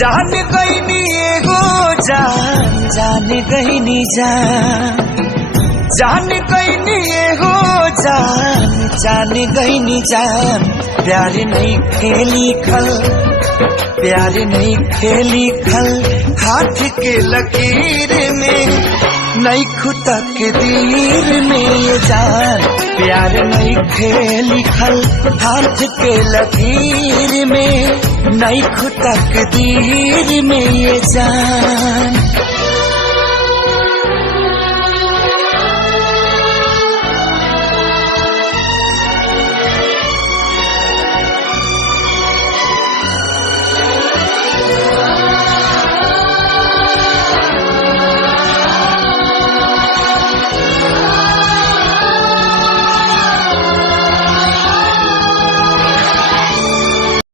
जान गईनी एगो जान जान गईनी जान गईनी एगो जान जान गईनी जान। प्यार नहीं खेली खल प्यार नहीं खेली खल हाथ के लकीर में नहीं खुदा के दीर में ये जान। प्यार नहीं खेली खल हाथ के लकीर में नहीं खुदा के दीर में ये जान।